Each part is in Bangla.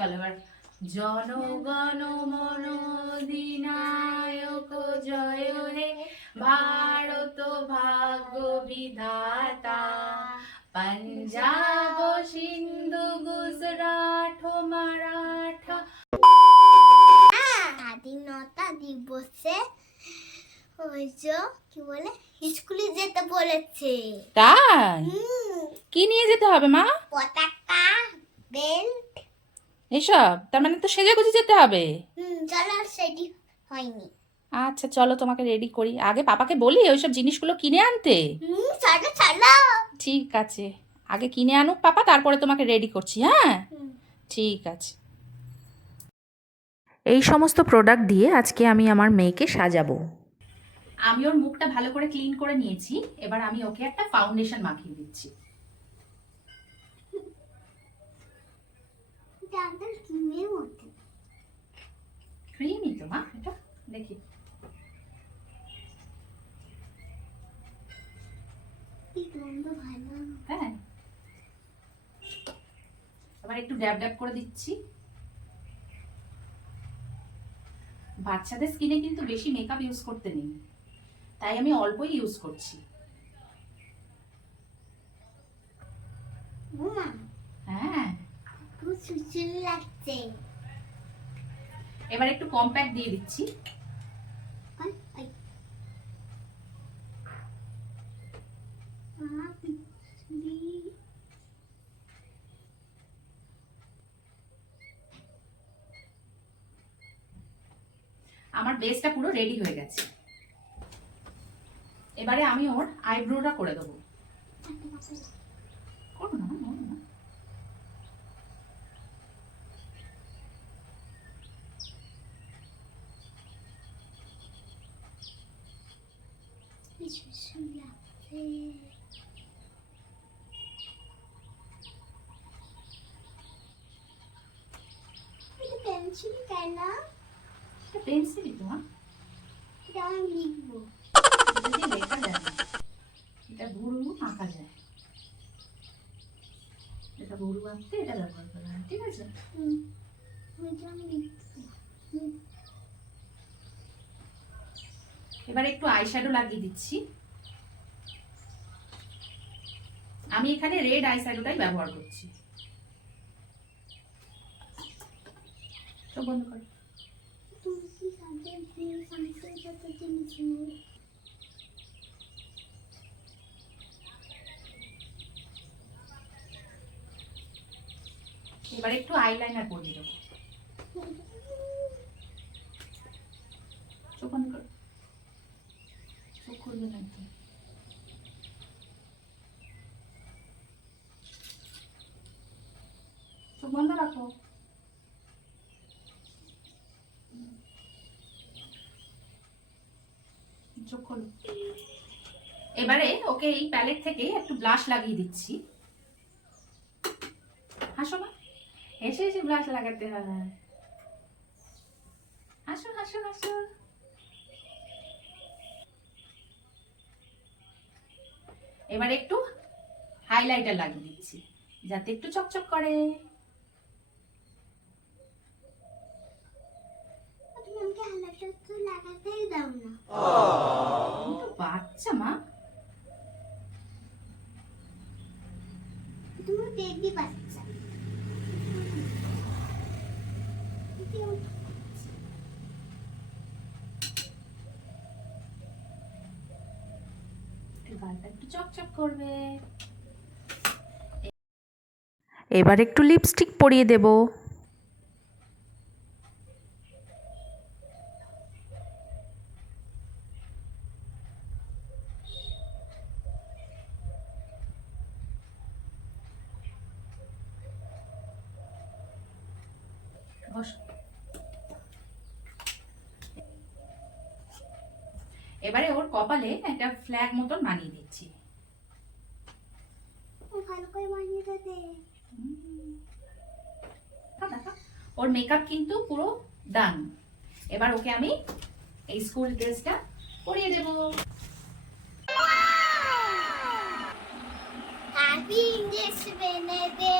চলো এবার জনগণ মন অধিনায়ক জয় হে ভারত ভাগ্য বিধাতা পাঞ্জাব সিন্ধু গুজরাট মারাঠা। স্বাধীনতা দিবসে ওই যে কি বলে স্কুলে যেতে বলেছে। তাই কি নিয়ে যেতে হবে মা? পতাকা, বেল্ট এসব? তার মানে তো সেজে গুজে যেতে হবে। চলো সেটি হয়নি। আচ্ছা চলো তোমাকে রেডি করি, আগে পাপাকে বলি ওইসব জিনিসগুলো কিনে আনতে। চলো চলো। ঠিক আছে, আগে কিনে আনুক পাপা, তারপরে তোমাকে রেডি করছি। হ্যাঁ ঠিক আছে। এই সমস্ত প্রোডাক্ট দিয়ে আজকে আমি আমার মেয়েকে সাজাবো। আমি ওর মুখটা ভালো করে ক্লিন করে নিয়েছি, এবার আমি ওকে একটা ফাউন্ডেশন মাখিয়ে দিচ্ছি। ক্রিমই তো মা, এটা দেখি। হ্যাঁ, এবার একটু ড্যাব ড্যাব করে দিচ্ছি। বাচ্চাদের স্কিনে কিন্তু বেশি মেকআপ ইউজ করতে নেই, তাই আমি অল্পই ইউজ করছি। হ্যাঁ খুব সুন্দর লাগছে। এবার একটু কম্প্যাক্ট দিয়ে দিচ্ছি। আমার বেসটা পুরো রেডি হয়ে গেছে, এবারে আমি ওর আইব্রোটা করে দেবো। করো না, করো না। পেন্সিল কেন? পেন্সিলই তো মা, এটা আমি লিখবো। এটা দিয়ে লেখা যায় না, এটা ভুরু আঁকা যায়, এটা ভুরু আঁকতে এটা ব্যবহার করা হয়। ঠিক আছে, এবার একটু আইশ্যাডো লাগিয়ে দিচ্ছি। আমি এখানে রেড আইশ্যাডোটাই ব্যবহার করছি। চোখ বন্ধ করো। এবার একটু আইলাইনার পরিয়ে দেবো। চোখ বন্ধ করো, চোখ খুলবে না একদম। চোখ বন্ধ রাখো। চোখ খোলো। এবারে ওকে এই প্যালেট থেকে একটু ব্লাশ লাগিয়ে দিচ্ছি। হাসো না, হেসে হেসে ব্লাশ লাগাতে হয়। হাসো হাসো হাসো। এবার একটু হাইলাইটার লাগিয়ে দিচ্ছি যাতে একটু চকচক করে। লাগাতেই দাও না, বাচ্চা মা, তুমি বেবি বাচ্চা। গালটা একটু চকচক করবে। এবার একটু লিপস্টিক পরিয়ে দেব। এবারে ওর কপালে একটা ফ্ল্যাগ মতন বানিয়ে দিচ্ছি। ভালো করে বানিয়ে দে। ওর মেকআপ কিন্তু পুরো ডান। এবার ওকে আমি এই স্কুল ড্রেসটা পরিয়ে দেব। হ্যাপি ইংলিশ বেনে দে।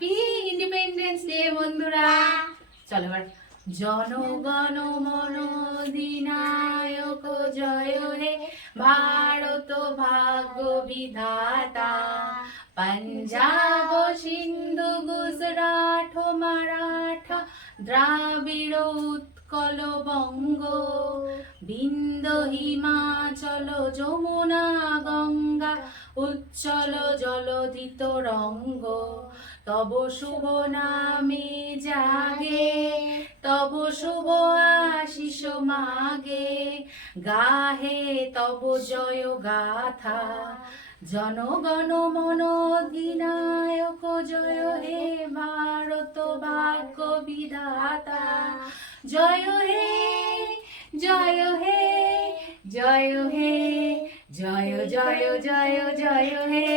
হ্যাপি ইন্ডিপেন্ডেন্স ডে বন্ধুরা। চলো এবার জনগণ মন অধিনায়ক জয় হে ভারত ভাগ্য বিধাতা, পঞ্জাব সিন্ধু গুজরাট মারাঠা দ্রাবিড় উৎকল বঙ্গ, বিন্দ হিমাচল যমুনা গঙ্গা উচ্চল জলধি তরঙ্গ, তব শুভ নামে জাগে তব শুভ আশিস মাগে, গাহে তব জয় গাথা, জনগণ মন অধিনায়ক জয় হে ভারত ভাগ্য বিধাতা, জয় হে জয় হে জয় হে জয় জয় জয় জয় হে।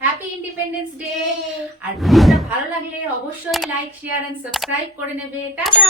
Happy independence day. আর ভিডিওটা ভালো লাগলে অবশ্যই লাইক শেয়ার এন্ড সাবস্ক্রাইব করে নেবে। টাটা।